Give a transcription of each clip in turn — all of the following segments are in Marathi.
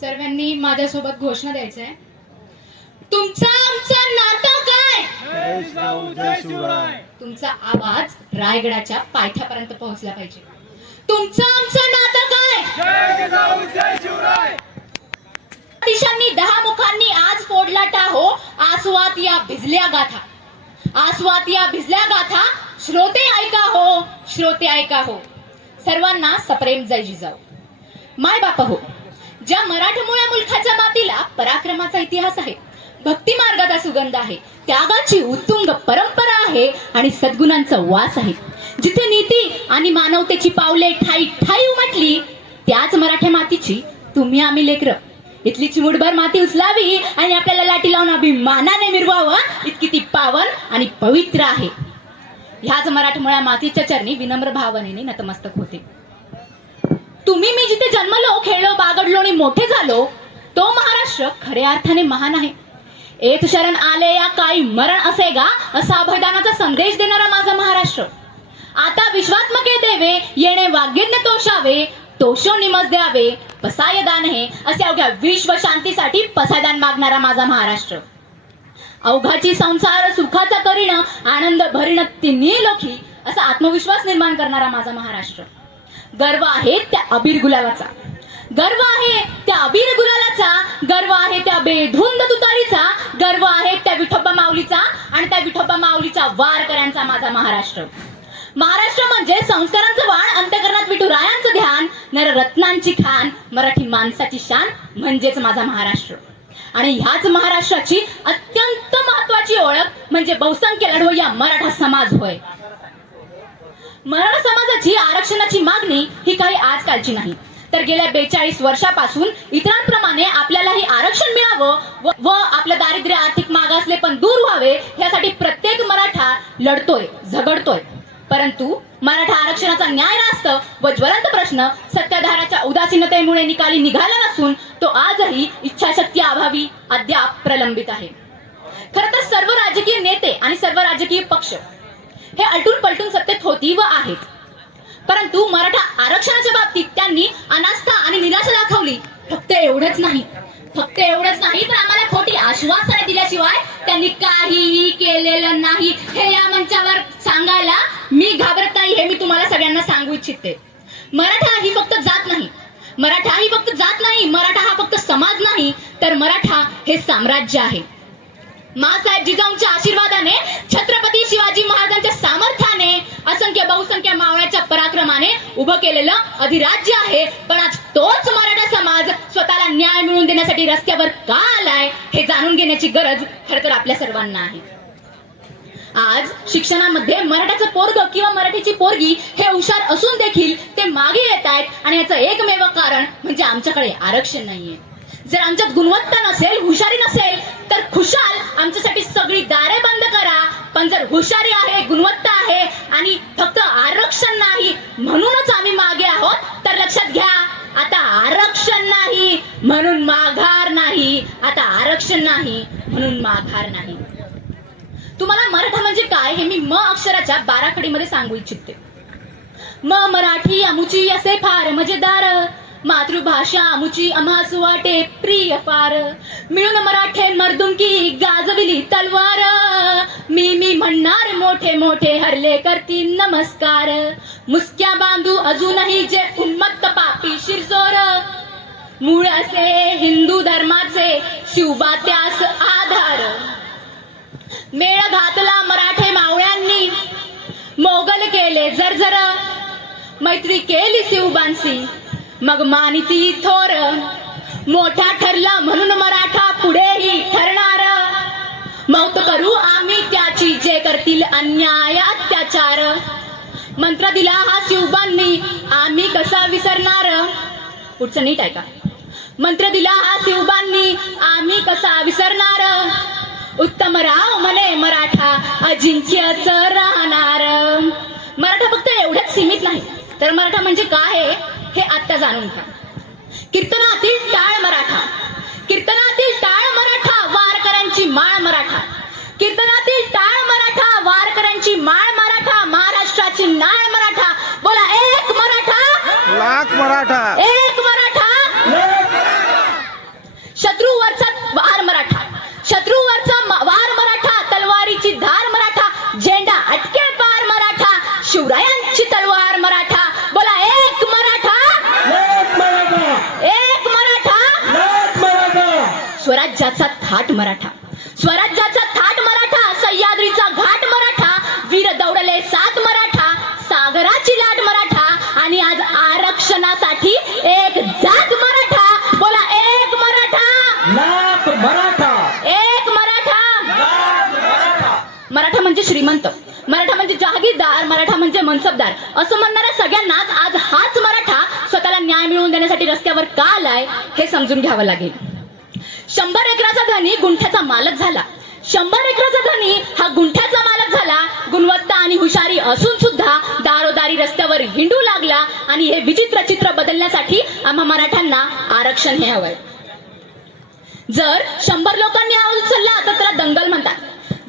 सर्वांनी माझ्यासोबत घोषणा द्यायचं आहे. तुमचं आमचं नातं काय? तुमचा आवाज रायगडाच्या पायथ्यापर्यंत पोहोचला पाहिजे. तुमचं आमचं नातं काय? दिशांनी 10 मुखांनी आज फोडला टाहो आसवात या भिजल्या गाथा. आसवात या भिजल्या गाथा श्रोते ऐका हो, श्रोते ऐका हो. सर्वांना सप्रेम जय जिजाऊ. माय बापा हो, ज्या मराठमोळ्या मुलखाच्या मातीला पराक्रमाचा इतिहास आहे, भक्ती मार्गाचा सुगंध आहे, त्यागाची उत्तुंग परंपरा आहे आणि सद्गुणांचा वास आहे, जिथे नीती आणि मानवतेची पावले ठाई ठाई उमटली, त्याच मराठ्या मातीची तुम्ही आम्ही लेकरं इथली चिमुटभर माती उचलावी आणि आपल्याला लाटी लावून अभिमानाने मिरवावं, इतकी ती पावन आणि पवित्र आहे. ह्याच मराठमोळ्या मातीच्या चरणी विनम्र भावनेने नतमस्तक होते. तुम्ही मी जिथे जन्मलो, खेळलो, बागडलो आणि मोठे झालो, तो महाराष्ट्र खऱ्या अर्थाने महान आहे. एक शरण आले या काही मरण असेगा, असा अभयदानाचा संदेश देणारा माझा महाराष्ट्र. आता विश्वात्मके देवे येणे वाग्यज्ञ तोषावे, तोषो निमज द्यावे पसाय दान हे, असे अवघ्या विश्व शांतीसाठी पसायदान मागणारा माझा महाराष्ट्र. अवघाची संसार सुखाचा करीण, आनंद भरीण तिन्ही लोकी, असा आत्मविश्वास निर्माण करणारा माझा महाराष्ट्र. गर्व आहे त्या अबीर गुलालाचा, गर्व आहे त्या अबीर गुलालाचा, गर्व आहे त्या बेधुंद तुतारीचा, गर्व आहे त्या विठोबा माऊलीचा आणि त्या विठोबा माऊलीच्या वारकऱ्यांचा माझा महाराष्ट्र. महाराष्ट्र म्हणजे संस्कारांचं वाण, अंतःकरणात विठुरायांचं ध्यान, नररत्नांची खान, मराठी माणसाची शान म्हणजेच माझा महाराष्ट्र. आणि ह्याच महाराष्ट्राची अत्यंत महत्वाची ओळख म्हणजे बहुसंख्य लढवय्या या मराठा समाज होय. मराठा समाजाची आरक्षणाची मागणी ही काही आजकालची नाही, तर गेल्या 42 वर्षापासून इतरांप्रमाणे आपल्यालाही आरक्षण मिळावं व आपलं दारिद्र्य आर्थिक मागासले पण दूर व्हावे, यासाठी प्रत्येक मराठा लढतोय, झगडतोय. परंतु मराठा आरक्षणाचा न्याय रास्त व ज्वलंत प्रश्न सत्ताधाऱ्याच्या उदासीनतेमुळे निकाली निघाला नसून तो आजही इच्छाशक्ती अभावी अद्याप प्रलंबित आहे. खरं तर सर्व राजकीय नेते आणि सर्व राजकीय पक्ष हे अलटून पलटून सत्तेत होती व आहेत, परंतु मराठा आरक्षणाच्या बाबतीत त्यांनी अनास्था आणि निराशा दाखवली. फक्त एवढंच नाही, तर आम्हाला खोटी आश्वासने दिल्याशिवाय त्यांनी काहीही केलेलं नाही, हे या मंचावर सांगायला मी घाबरत नाही, हे मी तुम्हाला सगळ्यांना सांगू इच्छिते. मराठा ही फक्त जात नाही, मराठा हा फक्त समाज नाही, तर मराठा हे साम्राज्य आहे. माँसाहेब जिजाऊंच्या आशीर्वादाने, छत्रपती शिवाजी महाराजांच्या सामर्थ्याने, असंख्य बहुसंख्य मावळ्याच्या पराक्रमाने उभं केलेलं अधिराज्य आहे. पण आज तोच मराठा समाज स्वतःला न्याय मिळवून देण्यासाठी रस्त्यावर का आलाय हे जाणून घेण्याची गरज खरं तर आपल्या सर्वांना आहे. आज शिक्षणामध्ये मराठाचं पोरग किंवा मराठीची पोरगी हे हुशार असून देखील ते मागे येत आहेत, आणि याचं एकमेव कारण म्हणजे आमच्याकडे आरक्षण नाहीये. जर आमच्यात गुणवत्ता नसेल, हुशारी नसेल, तर खुशाल आमच्यासाठी सगळी दारे बंद करा. पण जर हुशारी आहे, गुणवत्ता आहे आणि फक्त आरक्षण नाही म्हणूनच आम्ही मागे आहोत, तर लक्षात घ्या, आता आरक्षण नाही म्हणून माघार नाही, आता आरक्षण नाही म्हणून माघार नाही. तुम्हाला मराठा म्हणजे काय हे मी म अक्षराच्या 12 कडीमध्ये सांगू इच्छिते. मराठी आमुची असे फार मजेदार, मातृभाषा आमुची आम्हास वाटे प्रिय फार, मिळून मराठे मर्दुमकी गाजविली तलवार, मी म्हणणार मोठे मोठे हरले करती नमस्कार, मुसक्या बांधू अजूनही जे उन्मत्त पापी शिरजोर, मूळ असे हिंदू धर्माचे शिवबा त्यास आधार, मेळ घातला मराठे मावळ्यांनी, मोगल केले जर्जर, मैत्री केली शिवबांशी मग मानिती थोर, मोठा ठरला म्हणून मराठा पुढेही ठरणार, मौत करू आम्ही त्याची जे करतील अन्याय अत्याचार, मंत्र दिला हा शिवबांनी आम्ही कसा विसरणार. पुढचं नीट ऐका. मंत्र दिला हा शिवबांनी आम्ही कसा विसरणार, उत्तम राव म्हणे मराठा अजिंक्यच राहणार. मराठा फक्त एवढंच सीमित नाही, तर मराठा म्हणजे काय हे आता जाणून घ्या. कीर्तनातील टाळ मराठा, कीर्तनातील टाळ मराठा, वारकऱ्यांची माळ मराठा, कीर्तनातील टाळ मराठा, वारकऱ्यांची माळ मराठा, महाराष्ट्राची नाळ मराठा. बोला एक मराठा, लाख मराठा, एक मराठा, स्वराज्याचा थाट मराठा, स्वराज्याचा थाट मराठा, सह्याद्रीचा घाट मराठा, वीर दौडले सात मराठा, सागराची लाट मराठा, आणि आज आरक्षणासाठी एक जात मराठा. बोला एक मराठा, लाख मराठा, एक मराठा. लाख मराठा. मराठा म्हणजे श्रीमंत, मराठा म्हणजे जहागीरदार, मराठा म्हणजे मनसबदार असं म्हणणाऱ्या सगळ्यांनाच आज हाच मराठा स्वतःला न्याय मिळवून देण्यासाठी रस्त्यावर का आलाय हे समजून घ्यावं लागेल. 100 एकराचा धनी गुंठ्याचा मालक झाला, 100 एकराचा धनी हा गुंठ्याचा मालक झाला. गुणवत्ता आणि हुशारी असून सुद्धा दारोदारी रस्त्यावर हिंडू लागला. आणि हे विचित्र चित्र बदलण्यासाठी आम्हा मराठ्यांना आरक्षण हे हवंय. जर 100 लोकांनी आवाज उचलला तर त्याला दंगल म्हणतात,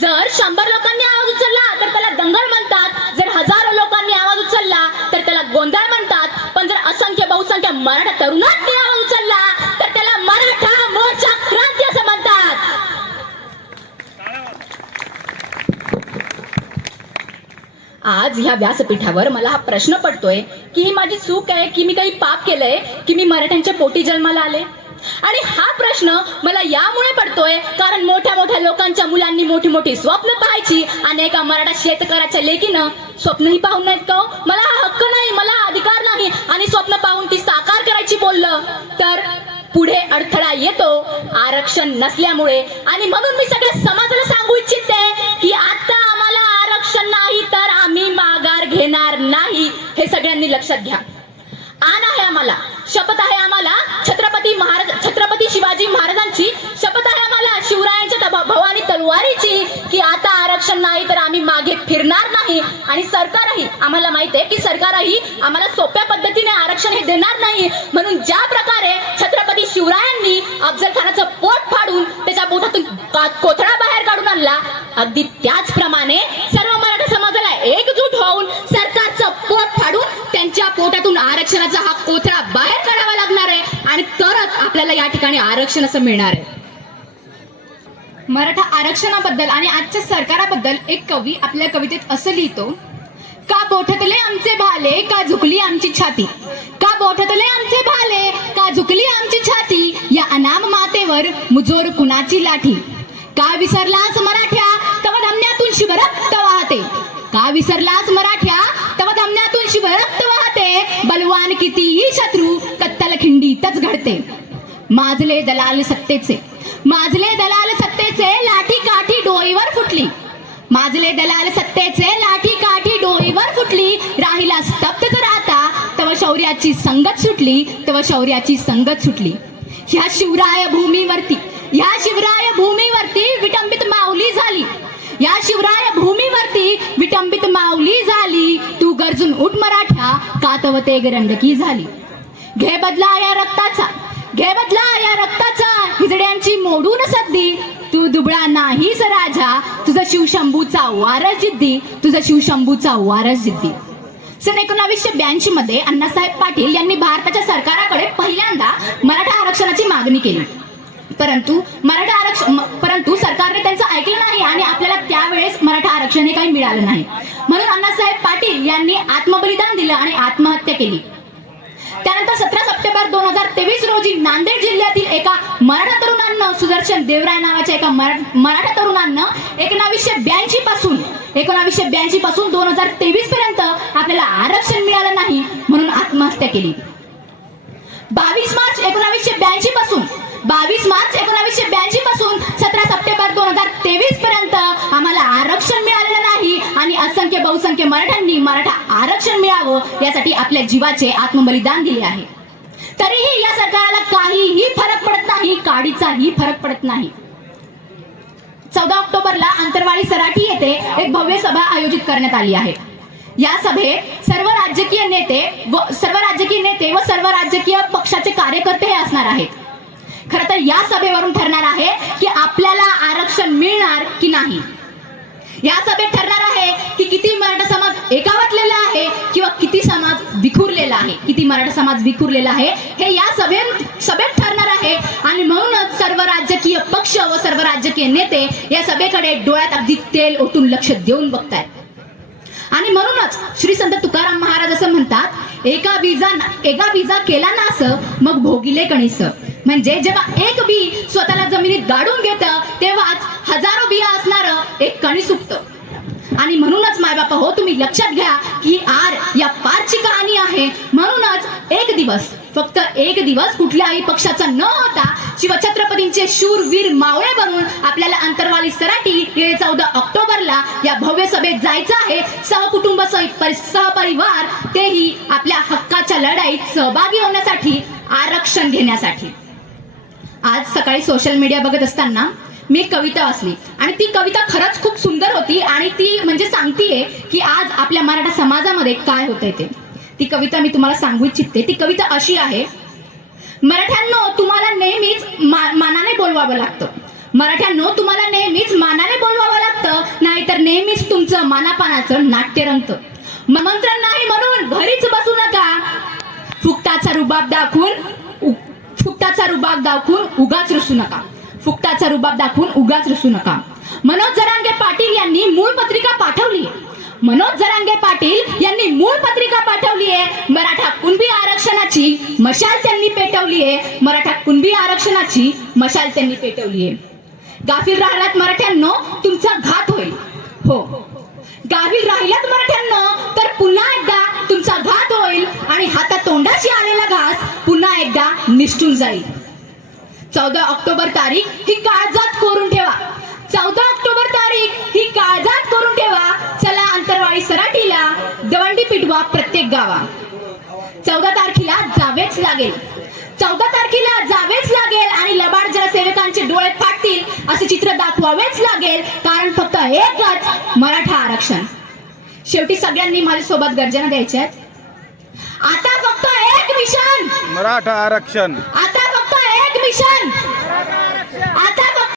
जर 100 लोकांनी आवाज उचलला तर त्याला दंगल म्हणतात, जर हजारो लोकांनी आवाज उचलला तर त्याला गोंधळ म्हणतात. पण जर असंख्य बहुसंख्य मराठा तरुणांनी आवाज उचलला तर त्याला मराठा मोर्चा क्रांती असं म्हणतात. आज ह्या व्यासपीठावर मला हा प्रश्न पडतोय की ही माझी चूक आहे की मी काही पाप केलंय की मी मराठ्यांच्या पोटी जन्माला आले. आणि हा प्रश्न मला यामुळे पडतोय कारण मोठ्या मोठ्या लोकांच्या मुलांनी मोठी मोठी स्वप्न पाहायची आणि एका मराठा शेतकऱ्याच्या लेकीनं स्वप्नही पाहून नाहीत का? मला हा हक्क नाही, मला हा अधिकार नाही आणि स्वप्न पाहून ती साकार करायची बोललं तर पुढे अडथळा येतो आरक्षण नसल्यामुळे. आणि म्हणून मी सगळ्या समाजाला सांगू इच्छिते की आता आम्हाला आरक्षण नाही तर आम्ही माघार घेणार नाही, हे सगळ्यांनी लक्षात घ्या. आण आहे आम्हाला, शपथ आहे आम्हाला छत्रपती शिवाजी महाराजांची, शपथ आहे आम्हाला शिवरायांच्या भवानी तलवारीची की आता आरक्षण नाही तर आम्ही मागे फिरणार नाही. आणि सरकारही, आम्हाला माहित आहे की सरकारही आम्हाला सोप्या पद्धतीने आरक्षण हे देणार नाही. म्हणून ज्या प्रकारे छत्रपती शिवरायांनी अफजल खानाचं पोट फाडून त्याच्या पोटातून कोथळा बाहेर काढून आणला, अगदी त्याचप्रमाणे सर्व मराठा समाजाला एकजूट होऊन सरकारचं पोट फाडून त्यांच्या पोटातून आरक्षणाचा हा कोथळा बाहेर काढावा लागणार आहे आणि तरच आपल्याला या ठिकाणी आरक्षण असं मिळणार आहे. मराठा आरक्षणाबद्दल आणि आजच्या सरकाराबद्दल एक कवी आपल्या कवितेत असं लिहितो, का बोठतले आमचे भाले, का झुकली आमची छाती, का बोठतले आमचे भाले, का झुकली आमची छाती, या अनाम मातेवर मुजोर कुणाची लाठी, का विसरलास मराठ्या तव धमन्यातून शिवरक्त वाहते, का विसरलास मराठ्या तव धमन्यातून शिवरक्त वाहते, बलवान कितीही शत्रू कत्तल खिंडीतच घडते. माजले दलाल सत्तेचे, माजले दलाल सत्तेचे लाठी काठी डोईवर फुटली, माजले दलाल सत्तेचे लाठी काठी डोईवर फुटली, राहिला स्तब्ध जर आता तव शौर्याची संगत सुटली, तव शौर्याची संगत सुटली. ह्या शिवराय भूमीवरती, ह्या शिवराय भूमीवरती विटंबित माऊली झाली, या शिवराय भूमीवरती विटंबित माऊली झाली, तू गरजून उठ मराठ्या का तव तेग रंडकी झाली. घे बदला या रक्ताचा, घे बदला या रक्ताचा, हिजड्यांची मोडून सद्दी, तू दुबळा नाहीस राजा, तुझा शिवशंभूचा वारस जिद्दी, तुझा शिवशंभूचा वारस जिद्दी. सन 1982 मध्ये अण्णासाहेब पाटील यांनी भारताच्या सरकाराकडे पहिल्यांदा मराठा आरक्षणाची मागणी केली, परंतु सरकारने त्यांचं ऐकलं नाही आणि आपल्याला त्यावेळेस मराठा आरक्षण हे काही मिळालं नाही. म्हणून अण्णासाहेब पाटील यांनी आत्मबलिदान दिलं आणि आत्महत्या केली. त्यानंतर 17 सप्टेंबर 2023 रोजी नांदेड जिल्ह्यातील एका मराठा तरुणानं, सुदर्शन देवराय नावाच्या एका मराठा तरुणानं 1982 पासून 2023 पर्यंत आपल्याला आरक्षण मिळालं नाही म्हणून आत्महत्या केली. 22 मार्च 1982 पासून 17 सप्टेंबर 2023 पर्यंत आम्हाला आरक्षण मिळालेलं नाही आणि असंख्य बहुसंख्य मराठ्यांनी मराठा आरक्षण मिळावं यासाठी आपल्या जीवाचे आत्मबलिदान दिले आहे. तरीही या सरकारला काहीही फरक पडत नाही, काडीचाही फरक पडत नाही. 14 ऑक्टोबरला आंतरवाडी सराठी येथे एक भव्य सभा आयोजित करण्यात आली आहे. या सभेत सर्व राजकीय नेते व सर्व राजकीय पक्षाचे कार्यकर्ते हे असणार आहेत. खरं तर या सभेवरून ठरणार आहे की आपल्याला आरक्षण मिळणार की नाही. या सभेत ठरणार आहे की किती मराठा समाज एकावटलेला आहे किंवा किती समाज विखुरलेला आहे, किती मराठा समाज विखुरलेला आहे हे या सभेत ठरणार आहे. आणि म्हणूनच सर्व राजकीय पक्ष व सर्व राजकीय नेते या सभेकडे डोळ्यात अगदी तेल ओतून लक्ष देऊन बघतायत. आणि म्हणूनच श्री संत तुकाराम महाराज असं म्हणतात, एका बीजा केला नास मग भोगिले कणीस. म्हणजे जेव्हा एक बी स्वतःला जमिनीत गाडून घेतं तेव्हाच हजारो बिया असणारं एक कणी सुकतं. आणि म्हणूनच मायबापा हो, तुम्ही लक्षात घ्या की आर या पारची कहाणी आहे. म्हणूनच एक दिवस, फक्त एक दिवस कुठल्याही पक्षाचा न होता शिवछत्रपतींचे शूरवीर मावळे बनून आपल्याला अंतरवाली सराटी 14 ऑक्टोबरला या भव्य सभेत जायचं आहे. सहकुटुंब सहपरिवार, तेही आपल्या हक्काच्या लढाईत सहभागी होण्यासाठी, आरक्षण घेण्यासाठी. आज सकाळी सोशल मीडिया बघत असताना मी एक कविता वाचली आणि ती कविता खरंच खूप सुंदर होती आणि ती म्हणजे सांगतीये की आज आपल्या मराठा समाजामध्ये काय होतंय ते. ती कविता मी तुम्हाला सांगू इच्छिते. ती कविता अशी आहे: मराठ्यांनो, तुम्हाला नेहमीच मानाने बोलवावं लागतं. मराठ्यांनो, तुम्हाला नेहमीच मानाने बोलवावं लागतं, नाहीतर नेहमीच तुमचं मानापानाचं नाट्य रंगतं. मंत्रण नाही म्हणून घरीच बसू नका. फुकटाचा रुबाब दाखवून उगाच रुसू नका. फुकटाचा रुबाब दाखवून उगाच रुसू नका. मनोज जरांगे पाटील यांनी मूळ पत्रिका पाठवली. मनोज जरांगे पाटील यांनी मूळ पत्रिका पाठवली आहे. मराठा कुणबी आरक्षणाची मशाल त्यांनी पेटवली आहे. मराठा कुणबी आरक्षणाची मशाल त्यांनी पेटवली आहे. गाफील राहिलात मराठ्यांनो, तुमचा घात होईल. हो, गाफील राहिलात मराठ्यांनो तर पुन्हा एकदा तुमचा घात होईल आणि हातातोंडाशी आलेला घास पुन्हा एकदा निसटून जाईल. 14 ऑक्टोबर तारीख ही काळजात कोरून ठेवा. 14 ऑक्टोबर तारीख ही काळजात करून ठेवा. चला अंतरवाळी सराटीला दवंडी पिटवा प्रत्येक गावा. 14 तारखेला जावेच लागेल. 14 तारखेला जावेच लागेल आणि लबाड जनसेवकांचे डोळे फाटतील असे चित्र दाखवावेच लागेल. कारण फक्त एकच मराठा आरक्षण. शेवटी सगळ्यांनी माझ्यासोबत गर्जना द्यायच्या आहेत. आता फक्त एक मिशन, मराठा आरक्षण. आता फक्त एक मिशन.